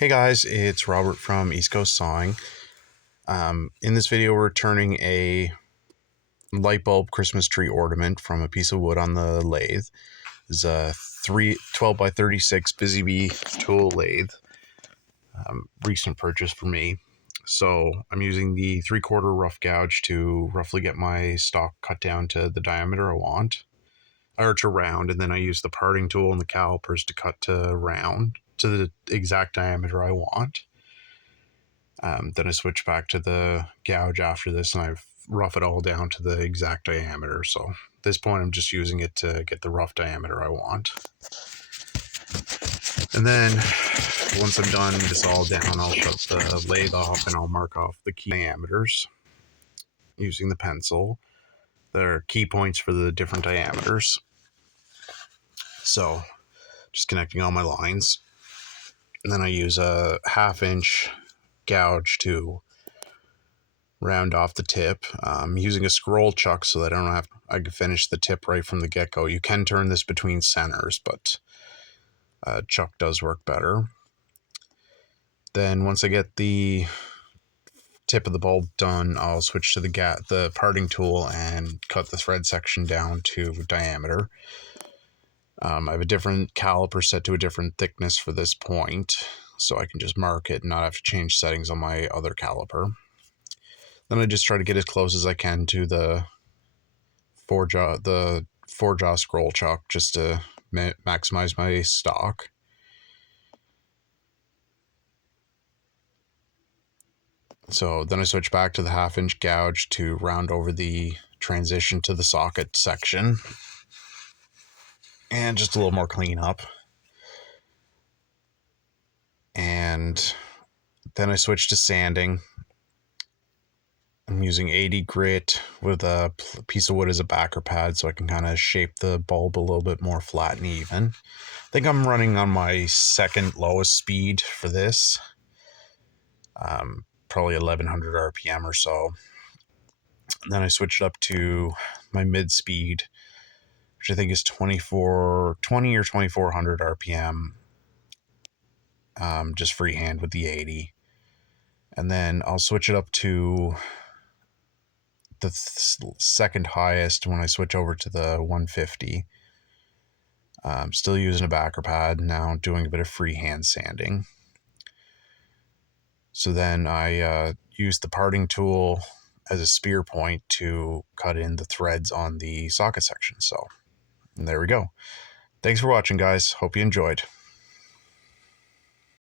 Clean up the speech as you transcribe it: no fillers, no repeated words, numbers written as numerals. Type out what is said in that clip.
Hey guys, it's Robert from East Coast Sawing. In this video, we're turning a light bulb Christmas tree ornament from a piece of wood on the lathe. It's a 12 by 36 Busy Bee tool lathe. Recent purchase for me. So I'm using the 3/4 rough gouge to roughly get my stock cut down to the diameter I want, or to round, and then I use the parting tool and the calipers to cut to round to the exact diameter I want. Then I switch back to the gouge after this, and I rough it all down to the exact diameter. So at this point, I'm just using it to get the rough diameter I want. And then once I'm done this all down, I'll shut the lathe off and I'll mark off the key diameters using the pencil. There are key points for the different diameters. So just connecting all my lines. And then I use a 1/2-inch gouge to round off the tip. I'm using a scroll chuck so that I can finish the tip right from the get-go. You can turn this between centers, but chuck does work better. Then once I get the tip of the bulb done, I'll switch to the parting tool and cut the thread section down to diameter. I have a different caliper set to a different thickness for this point, so I can just mark it and not have to change settings on my other caliper. Then I just try to get as close as I can to the four jaw scroll chuck just to maximize my stock. So then I switch back to the 1/2-inch gouge to round over the transition to the socket section. And just a little more cleanup. And then I switch to sanding. I'm using 80 grit with a piece of wood as a backer pad so I can kind of shape the bulb a little bit more flat and even. I think I'm running on my second lowest speed for this. Probably 1100 RPM or so. And then I switched up to my mid speed, which I think is 20 or 2400 RPM, just freehand with the 80. And then I'll switch it up to the second highest when I switch over to the 150. I'm still using a backer pad, now doing a bit of freehand sanding. So then I use the parting tool as a spear point to cut in the threads on the socket section. So, and there we go. Thanks for watching, guys. Hope you enjoyed.